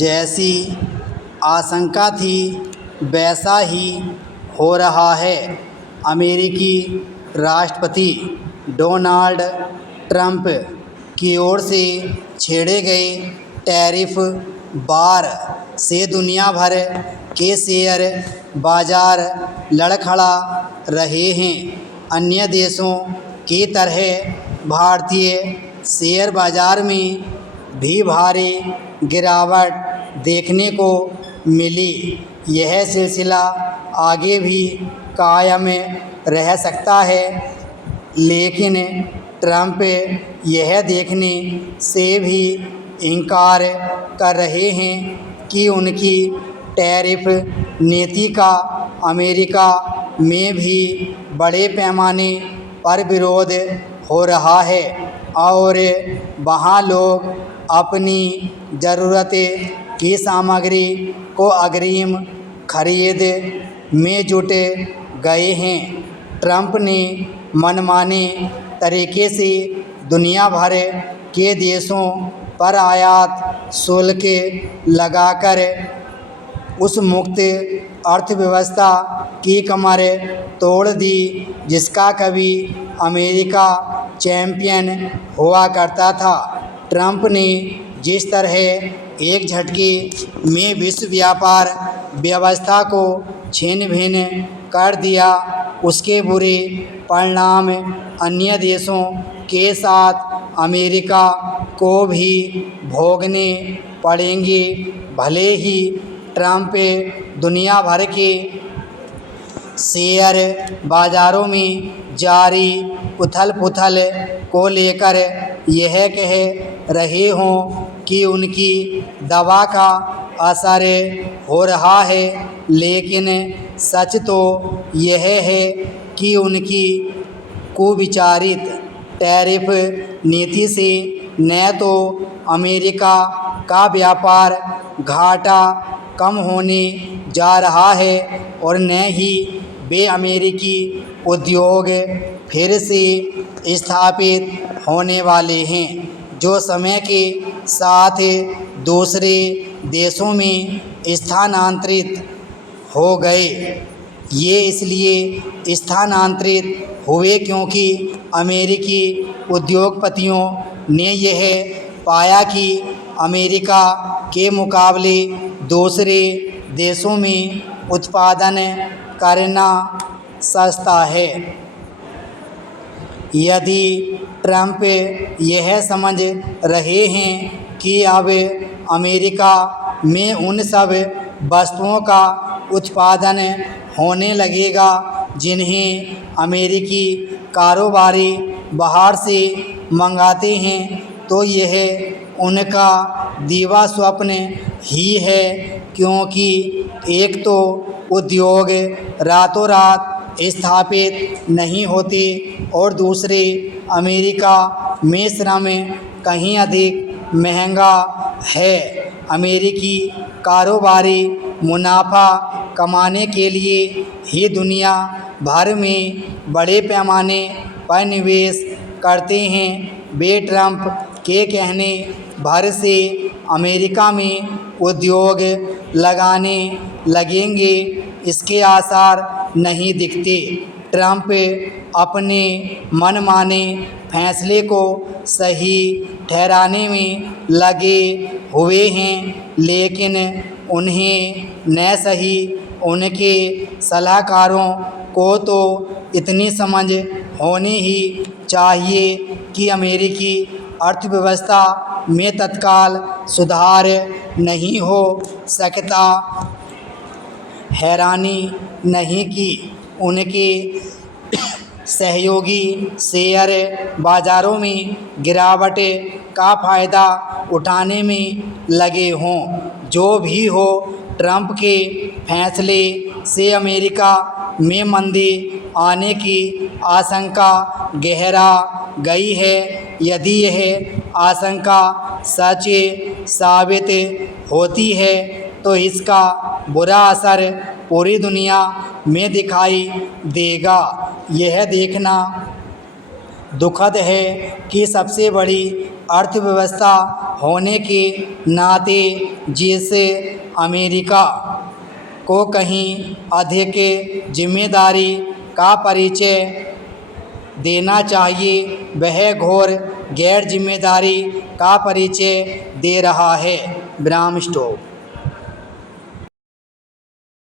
जैसी आशंका थी वैसा ही हो रहा है। अमेरिकी राष्ट्रपति डोनाल्ड ट्रंप की ओर से छेड़े गए टैरिफ वार से दुनिया भर के शेयर बाजार लड़खड़ा रहे हैं। अन्य देशों की तरह भारतीय शेयर बाजार में भी भारी गिरावट देखने को मिली। यह सिलसिला आगे भी कायम रह सकता है, लेकिन ट्रंप यह देखने से भी इनकार कर रहे हैं कि उनकी टैरिफ नीति का अमेरिका में भी बड़े पैमाने पर विरोध हो रहा है और वहाँ लोग अपनी ज़रूरत की सामग्री को अग्रिम खरीद में जुट गए हैं। ट्रंप ने मनमाने तरीके से दुनिया भर के देशों पर आयात शुल्क लगाकर उस मुक्त अर्थव्यवस्था की कमर तोड़ दी जिसका कभी अमेरिका चैंपियन हुआ करता था। ट्रंप ने जिस तरह एक झटके में विश्व व्यापार व्यवस्था को छिन्न भिन्न कर दिया, उसके बुरे परिणाम अन्य देशों के साथ अमेरिका को भी भोगने पड़ेंगे। भले ही ट्रंप दुनिया भर के शेयर बाजारों में जारी उथल-पुथल को लेकर यह कह रहे हों कि उनकी दवा का असर हो रहा है, लेकिन सच तो यह है कि उनकी कुविचारित टैरिफ नीति से न तो अमेरिका का व्यापार घाटा कम होने जा रहा है और न ही वे अमेरिकी उद्योग फिर से स्थापित होने वाले हैं जो समय के साथ दूसरे देशों में स्थानांतरित हो गए। ये इसलिए स्थानांतरित हुए क्योंकि अमेरिकी उद्योगपतियों ने यह पाया कि अमेरिका के मुकाबले दूसरे देशों में उत्पादन करना सस्ता है। यदि ट्रंप यह समझ रहे हैं कि अब अमेरिका में उन सब वस्तुओं का उत्पादन होने लगेगा जिन्हें अमेरिकी कारोबारी बाहर से मंगाते हैं, तो यह उनका दीवा स्वप्न ही है, क्योंकि एक तो उद्योग रातों रात स्थापित नहीं होते और दूसरे अमेरिका में श्रम कहीं अधिक महंगा है। अमेरिकी कारोबारी मुनाफा कमाने के लिए ही दुनिया भर में बड़े पैमाने पर निवेश करते हैं। वे ट्रंप के कहने भर से अमेरिका में उद्योग लगाने लगेंगे, इसके आसार नहीं दिखते। ट्रंप अपने मनमाने फैसले को सही ठहराने में लगे हुए हैं, लेकिन उन्हें न सही उनके सलाहकारों को तो इतनी समझ होनी ही चाहिए कि अमेरिकी अर्थव्यवस्था में तत्काल सुधार नहीं हो सकता। हैरानी नहीं कि उनके सहयोगी शेयर बाजारों में गिरावट का फ़ायदा उठाने में लगे हों। जो भी हो, ट्रंप के फैसले से अमेरिका में मंदी आने की आशंका गहरा गई है। यदि यह आशंका सच साबित होती है तो इसका बुरा असर पूरी दुनिया में दिखाई देगा। यह देखना दुखद है कि सबसे बड़ी अर्थव्यवस्था होने के नाते जैसे अमेरिका को कहीं अधिक जिम्मेदारी का परिचय देना चाहिए, वह घोर गैर जिम्मेदारी का परिचय दे रहा है। विराम स्टॉप।